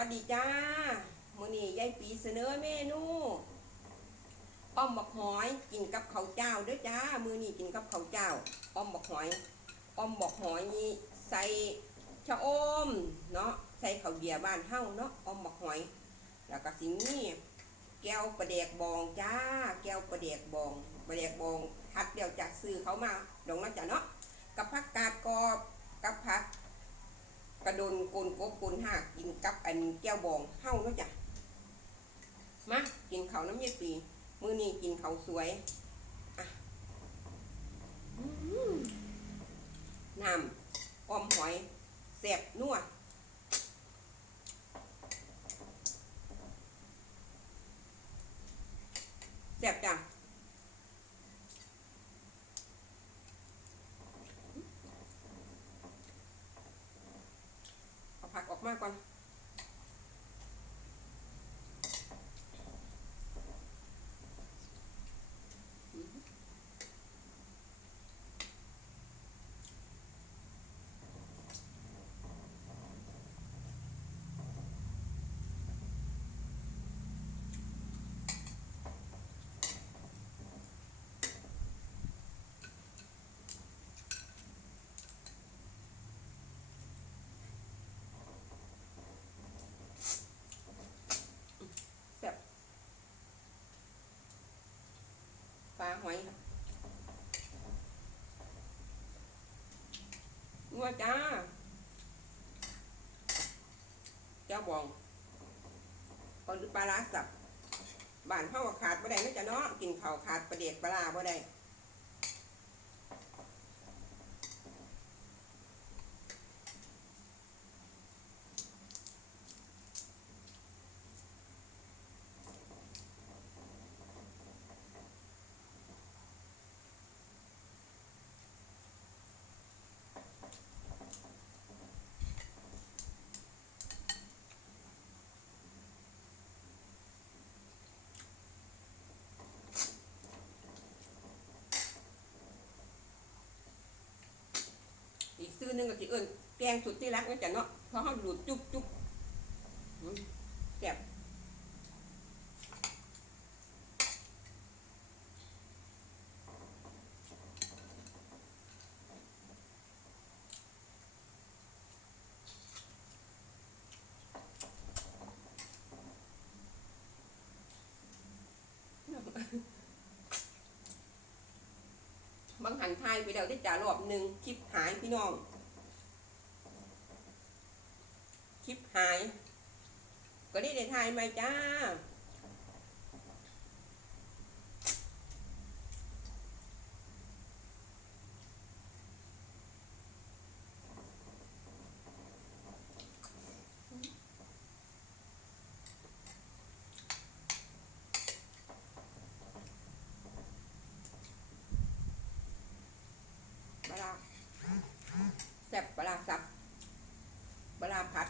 วัสดีจ้ามื้อนี้ยายปีเสนอเมนูอ้อมบักหอยกินกับข้าวเจ้าเด้อจ้า มื้อนี้กินกับข้าวเจ้าอ้อมบักหอยอ้อมบักหอยนี่ใส่ชะอมเนาะใส่ข้าวเบียร์บ้านเฮาเนาะอ้อมบักหอย แล้วก็สิมีแก้วปลาแดกบองจ้า แก้วปลาแดกบองปลาแดกบองคัดเดียวจากซื้อเขามาดองนะจ้ะเนาะกับผักกาดกรอบกับผัก กระโดนกลนกบกลหักกินกับอันแก้วบองเฮ้าเนาะจ้ะมากินเขาน้ำเย็ดปีมือนี้กินเขาสวยอะน้ำออมหอยแซ่บนัวแซ่บจ้ะ เอาผักออกมาก่อน แซ่บปลา หอยนัวจ้า เจ้าบองก่อนปลาร้าสับ บ้านเฮาขาดบ่ได้นะจ๊ะเนาะ กินข้าวขาดประเด็ดปลาร้าบ่ได้ ซื้อหนึงก็สิเอิ้นแกงสุดที่รักนะจ๊ะเนาะพราะเฮาดูดจุ๊บจุ๊บแซ่บบางหันทายไปแล้วได้จ่ารอบหนึ่งคลิปหายพี่น้อง คลิปหาย ก็ได้ได้ทายมาจ้า ปลาร้าแซ่บปลาร้าสับปลาร้าผัด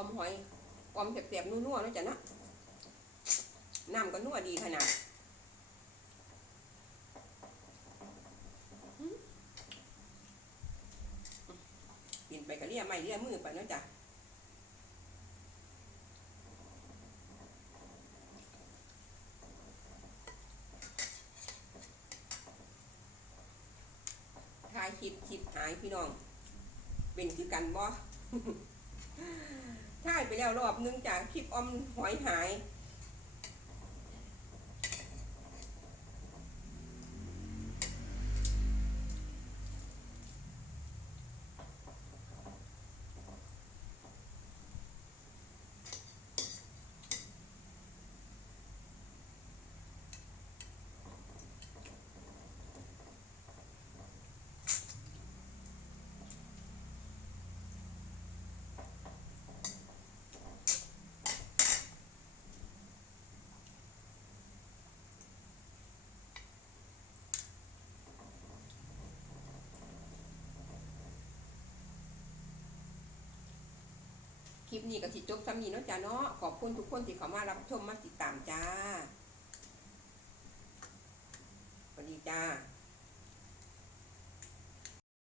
ออมหอยออมเสียบๆนัวๆแล้วจ้ะนะน้ำก็นัวดีขนาดอื้อกินไปก็เลี่ยไม่เลี่ยมือไปนะจ้ะทายคิดคิดหายพี่น้อง เป็นคือกันบ่ ใช่ไปแล้วรอบนึงจากคลิปออมหอยหาย คลิปนี้ก็สิจบสำนี้เนาะจ้าเนาะขอบคุณทุกคนที่เข้ามารับชมมาติดตามจ้าสวัสดีจ้า